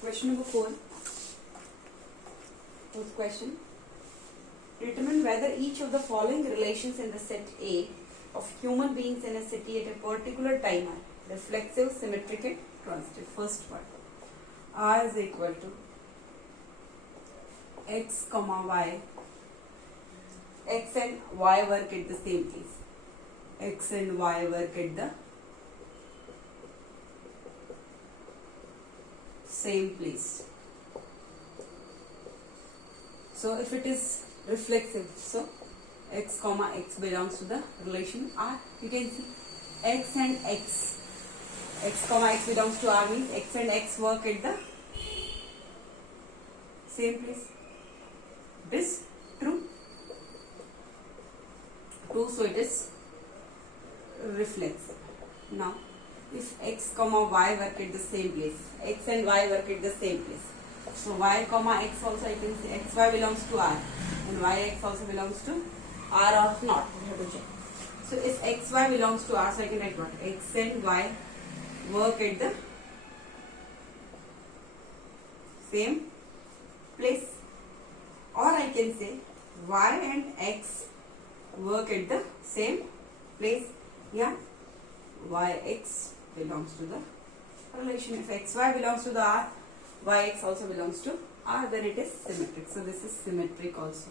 Question number 4. Fourth question. Determine whether each of the following relations in the set A of human beings in a city at a particular time are reflexive, symmetric and transitive. First one. R is equal to x comma y. X and y work at the same place. X and y work at the same place. So if it is reflexive, so x comma x belongs to the relation R. You can see x and x. X comma x belongs to R means x and x work at the same place. It is true. True, so it is reflexive. Now, if x comma y work at the same place, x and y work at the same place. So y comma x also I can say xy belongs to R and yx also belongs to R or not. We have to check. So if xy belongs to R, so I can write what? X and y work at the same place. Or I can say y and x work at the same place. Yeah, yx belongs to the relation. If xy belongs to the R, yx also belongs to R, then it is symmetric. So this is symmetric also.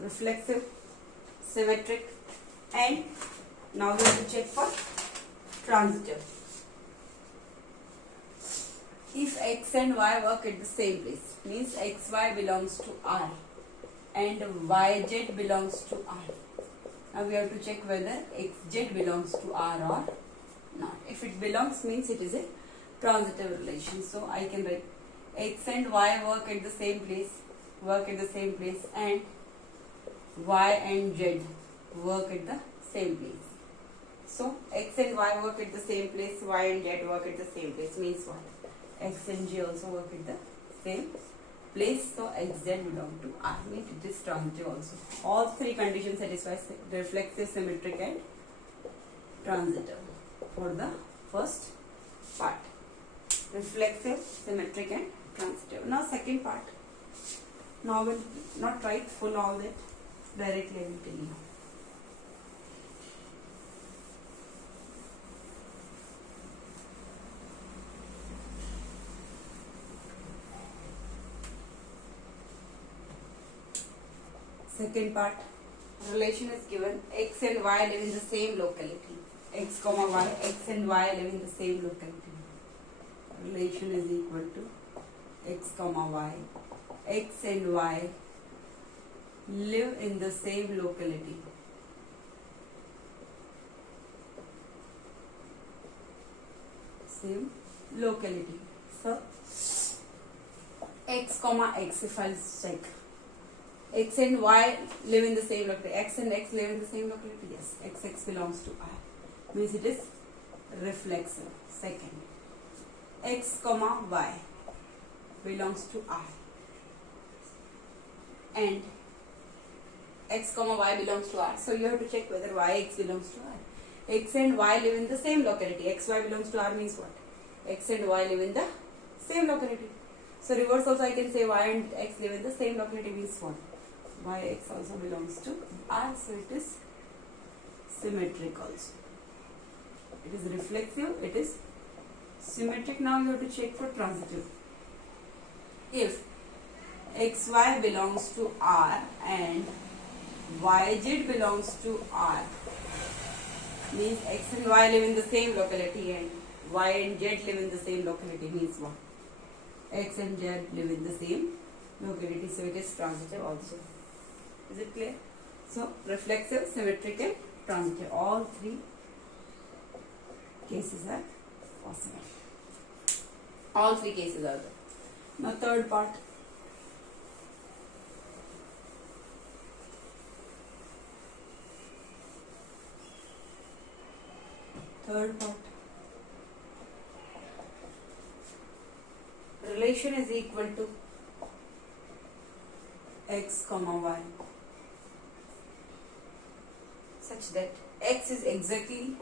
Reflexive, symmetric, and now we have to check for transitive. If x and y work at the same place, means xy belongs to R and yz belongs to R. Now we have to check whether xz belongs to R or not. If it belongs, means it is a transitive relation. So I can write x and y work at the same place, and y and z work at the same place. So x and y work at the same place, y and z work at the same place, means what? X and z also work at the same place, so xz belong to R, means it is transitive also. All three conditions satisfy reflexive, symmetric and transitive for the first part. Reflexive, symmetric and transitive. Now second part. Now we'll not write full all that, directly I will tell you. Second part, relation is given, x and y live in the same locality. X comma y, x and y live in the same locality. Relation is equal to x comma y, x and y live in the same locality. Same locality. So x comma x, if I'll check, x and y live in the same locality. X and x live in the same locality. Yes, x belongs to R. Means it is reflexive. Second, x comma y belongs to R and x comma y belongs to R. So you have to check whether yx belongs to R. X and y live in the same locality. Xy belongs to R means what? X and y live in the same locality. So reverse also I can say y and x live in the same locality means what? Yx also belongs to R, so it is symmetric also. It is reflexive, it is symmetric. Now you have to check for transitive. If xy belongs to R and yz belongs to R, means x and y live in the same locality and y and z live in the same locality, means what? X and z live in the same locality, so it is transitive also. Is it clear? So reflexive, symmetric and transitive, all three cases are possible. All three cases are there. Now third part. Third part. Relation is equal to x comma y such that x is exactly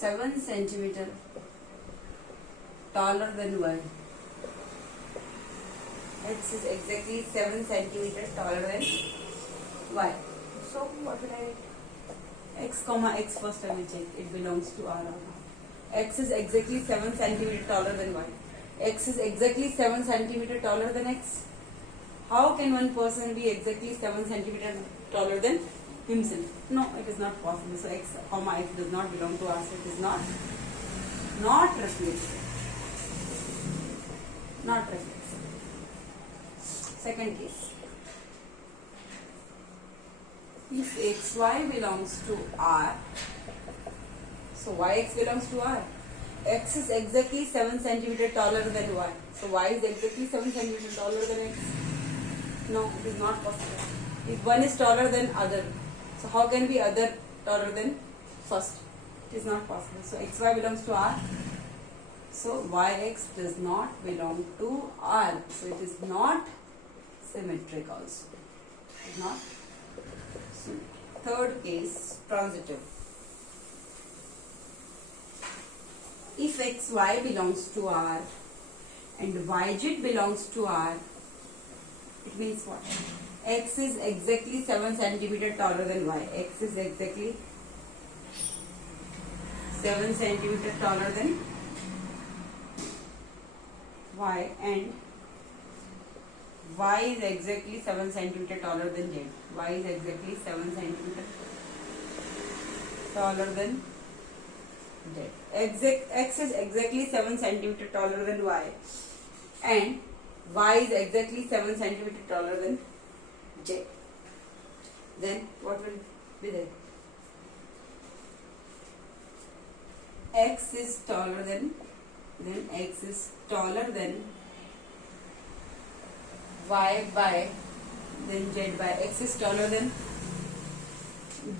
7 centimeter taller than y. X is exactly 7 centimeter taller than y. So what will I write? X comma x first I will check. It belongs to R or not. X is exactly 7 centimeter taller than y. X is exactly 7 centimeter taller than x. How can one person be exactly 7 centimeter taller than himself? No, it is not possible. So x comma x does not belong to R. So it is not reflexive. Not reflexive. Second case. If xy belongs to R, so yx belongs to R. X is exactly 7 centimeter taller than y. So y is exactly 7 centimeter taller than x. No, it is not possible. If one is taller than other, so how can be other taller than first? It is not possible. So xy belongs to R. So yx does not belong to R. So it is not symmetric also. It is not symmetric. Third case, transitive. If xy belongs to R and yz belongs to R, it means what? X is exactly 7 centimeter taller than y. X is exactly 7 centimeter taller than y, and y is exactly 7 centimeter taller than z. Y is exactly 7 centimeter taller than z. X is exactly 7 centimeter taller than y, and y is exactly 7 centimeter taller than z. Then what will be there? X is taller than, then x is taller than y by, then z by, x is taller than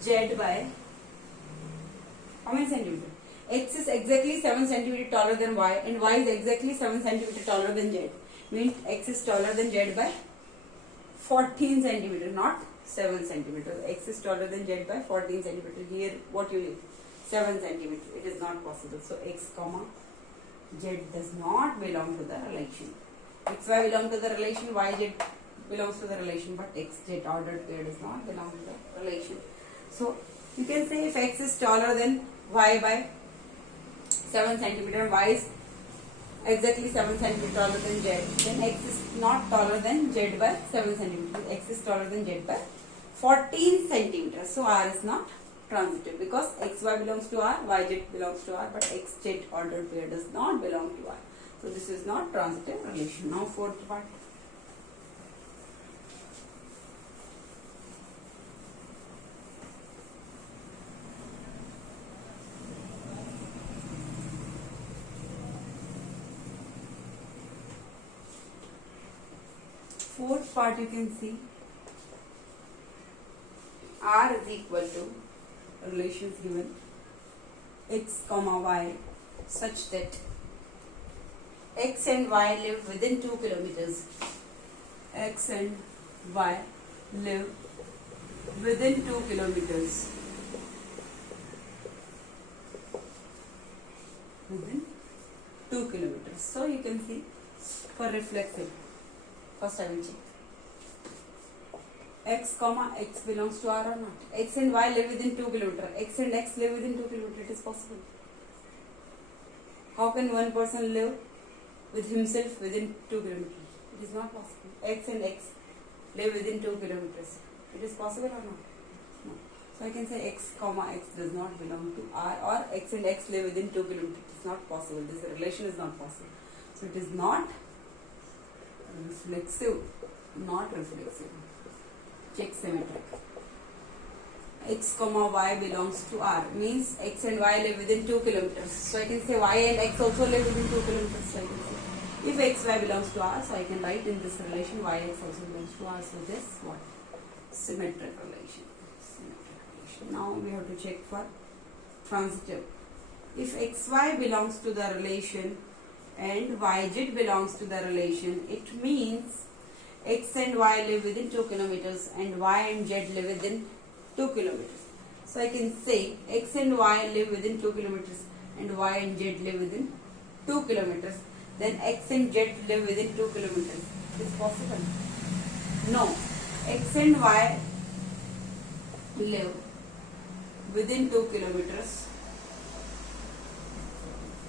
z by how many centimeter? X is exactly 7 centimeter taller than y, and y is exactly 7 centimeter taller than z. Means x is taller than z by 14 centimeter, not 7 centimeter. X is taller than z by 14 centimeter. Here what you need? 7 centimeter. It is not possible. So x comma z does not belong to the relation. Xy belong to the relation, yz belongs to the relation, but xz ordered pair does not belong to the relation. So you can say if x is taller than y by 7 centimeter, y is exactly 7 centimeter taller than z, then x is not taller than z by 7 centimeter. X is taller than z by 14 centimeters. So R is not transitive because xy belongs to R, yz belongs to R, but xz ordered pair does not belong to R. So this is not transitive relation. Now fourth part. Fourth part you can see R is equal to relations given x comma y such that x and y live within 2 kilometers. X and y live within 2 kilometers. Within 2 kilometers. So you can see for reflexive. First I will check. X comma x belongs to R or not? X and y live within 2 kilometers. X and x live within 2 kilometers. It is possible. How can one person live with himself within 2 kilometers? It is not possible. X and x live within 2 kilometers. It is possible or not? No. So I can say x comma x does not belong to R, or x and x live within 2 kilometers. It is not possible. This relation is not possible. So it is not reflexive. Not reflexive. Check symmetric. X comma y belongs to R means x and y live within 2 kilometers. So I can say y and x also live within 2 kilometers. So I can say if xy belongs to R, so I can write in this relation yx also belongs to R. So this what? Symmetric relation. Symmetric relation. Now we have to check for transitive. If xy belongs to the relation and yz belongs to the relation, it means x and y live within 2 kilometers and y and z live within 2 kilometers. So I can say X and Y live within 2 kilometers and Y and Z live within 2 kilometers. Then X and Z live within 2 kilometers. Is possible? No. X and Y live within 2 kilometers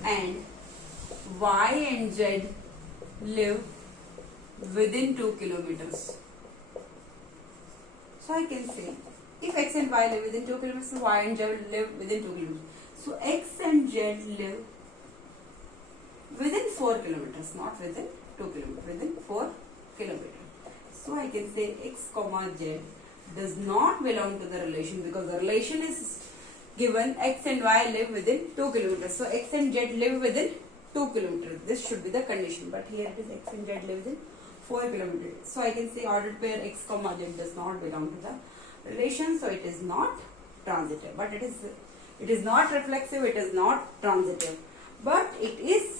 and Y and Z live within 2 kilometers. So I can say if X and Y live within 2 kilometers, Y and Z live within 2 kilometers. So X and Z live within 4 kilometers, not within 2 kilometers, within 4 kilometers. So I can say X comma Z does not belong to the relation because the relation is given X and Y live within 2 kilometers. So X and Z live within 2 kilometers. This should be the condition, but here it is X and Z live within 4 kilometers. So I can say ordered pair X comma Z does not belong to the relation, so it is not transitive. But it is not reflexive, it is not transitive, but it is